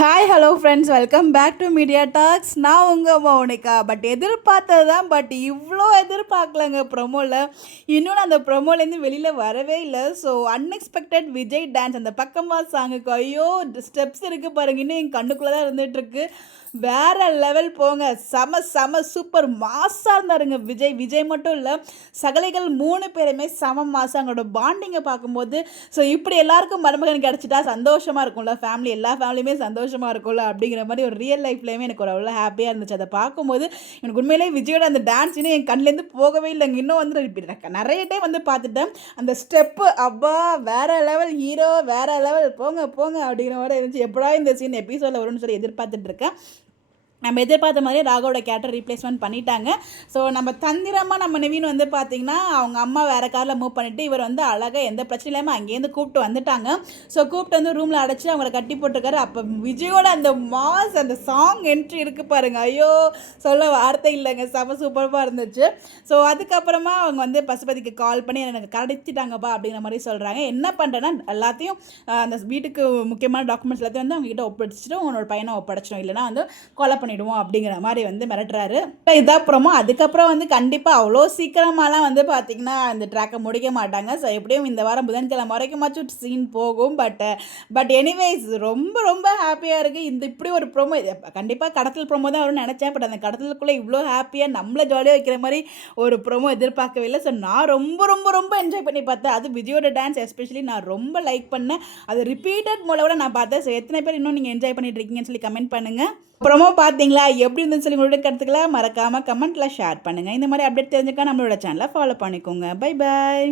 Hi hello friends, welcome back to media talks. நான் உங்கள் மௌனிகா. எதிர்பார்த்தது தான், இவ்வளோ எதிர்பார்க்கலங்க ப்ரொமோவில். இன்னொன்று அந்த ப்ரொமோலேருந்து வெளியில் வரவே இல்லை. ஸோ அன்எக்ஸ்பெக்டட் விஜய் டான்ஸ் அந்த பக்கமாக சாங்குக்கு ஐயோ ஸ்டெப்ஸ் இருக்குது பாருங்க, இன்னும் என் கண்ணுக்குள்ளே தான் இருந்துகிட்ருக்கு. வேறு லெவல் போங்க. செம செம சூப்பர் மாஸாக இருந்தாருங்க விஜய். விஜய் மட்டும் இல்லை, சகலைகள் 3 பேருமே செம மாசம். அவங்களோட பாண்டிங்கை பார்க்கும்போது ஸோ இப்படி எல்லாருக்கும் மருமகன் கிடச்சிட்டா சந்தோஷமாக இருக்கும்ல, ஃபேமிலி எல்லா ஃபேமிலியுமே சந்தோஷமாக இருக்கும்ல அப்படிங்கிற மாதிரி ஒரு ரியல் லைஃப்லேயுமே எனக்கு ஒரு அவ்வளோ ஹாப்பியாக இருந்துச்சு. அதை பார்க்கும்போது எனக்கு உண்மையிலேயே விஜயோட அந்த டான்ஸ் இன்னும் என் கண்ணிலேருந்து போகவே இல்லைங்க. இன்னும் வந்து நிறைய டைம் வந்து பார்த்துட்டேன். அந்த ஸ்டெப்பு அப்பா வேறு லெவல், ஹீரோ வேறு லெவல், போங்க போங்க அப்படிங்கிற மாதிரி இருந்துச்சு. எப்படா இந்த சீன் எபிசோடில் வரும்னு சொல்லி எதிர்பார்த்துட்டு இருக்கேன். நம்ம எதிர்பார்த்த மாதிரி ராகவோட கேரக்டர் ரீப்ளேஸ்மெண்ட் பண்ணிட்டாங்க. ஸோ நம்ம தந்திரமாக நம்ம நிவின் வந்து பார்த்திங்கன்னா அவங்க அம்மா வேறு காரில் மூவ் பண்ணிவிட்டு இவர் வந்து அழகாக எந்த பிரச்சனையும் இல்லாமல் அங்கேருந்து கூப்பிட்டு வந்துட்டாங்க. ஸோ கூப்பிட்டு வந்து ரூமில் அடைச்சி அவங்கள கட்டி போட்டிருக்காரு. அப்போ விஜயோட அந்த மாஸ் அந்த சாங் என்ட்ரி இருக்குது பாருங்கள், ஐயோ சொல்ல வார்த்தை இல்லைங்க, செம சூப்பராக இருந்துச்சு. ஸோ அதுக்கப்புறமா அவங்க வந்து பசுபதிக்கு கால் பண்ணி எனக்கு கடத்திட்டாங்கப்பா அப்படிங்கிற மாதிரி சொல்கிறாங்க. என்ன பண்ணுறேன்னா எல்லாத்தையும் அந்த வீட்டுக்கு முக்கியமான டாக்குமெண்ட்ஸ் எல்லாத்தையும் வந்து அவங்ககிட்ட ஒப்படைச்சிட்டு உங்களோட பையனை ஒப்படைச்சிடும், இல்லைனா வந்து கொலை பண்ணிடுவோம் அப்படிங்கிற மாதிரி வந்து மிரட்டுறாரு. இதாப்புறமா அதுக்கப்புறம் வந்து கண்டிப்பாக அவ்வளோ சீக்கிரமாலாம் வந்து பார்த்திங்கன்னா அந்த ட்ராக்கை முடிக்க மாட்டாங்க. ஸோ எப்படியும் இந்த வாரம் புதன்கிழமை வரைக்குமாச்சும் சீன் போகும். பட் எனிவேஸ் ரொம்ப ரொம்ப ஹாப்பியாக இருக்குது. இப்படி ஒரு ப்ரோமோ கண்டிப்பாக கடத்தல் ப்ரோமோ தான் வரும்னு நினச்சேன். பட் அந்த கடத்தலுக்குள்ளே இவ்வளோ ஹாப்பியாக நம்மளை ஜாலியாக வைக்கிற மாதிரி ஒரு ப்ரோமோ எதிர்பார்க்கவே இல்லை. ஸோ நான் ரொம்ப ரொம்ப ரொம்ப என்ஜாய் பண்ணி பார்த்தேன். அது விஜயோட டான்ஸ் எஸ்பெஷலி நான் ரொம்ப லைக் பண்ணேன். அது ரிப்பீட்டட் மூலோட நான் பார்த்தேன். ஸோ எத்தனை பேர் இன்னும் நீங்கள் என்ஜாய் பண்ணிட்டு இருக்கீங்கன்னு சொல்லி கமெண்ட் பண்ணுங்கள். ப்ரோமோ பார்த்தீங்களா, எப்படி இருந்துன்னு சொல்லி உங்களோட கருத்துக்களை மறக்காமல் கமெண்ட்டில் ஷேர் பண்ணுங்கள். இந்த மாதிரி அப்டேட் தெரிஞ்சுக்க நம்மளோட சேனலை ஃபாலோ பண்ணிக்கோங்க. Bye bye.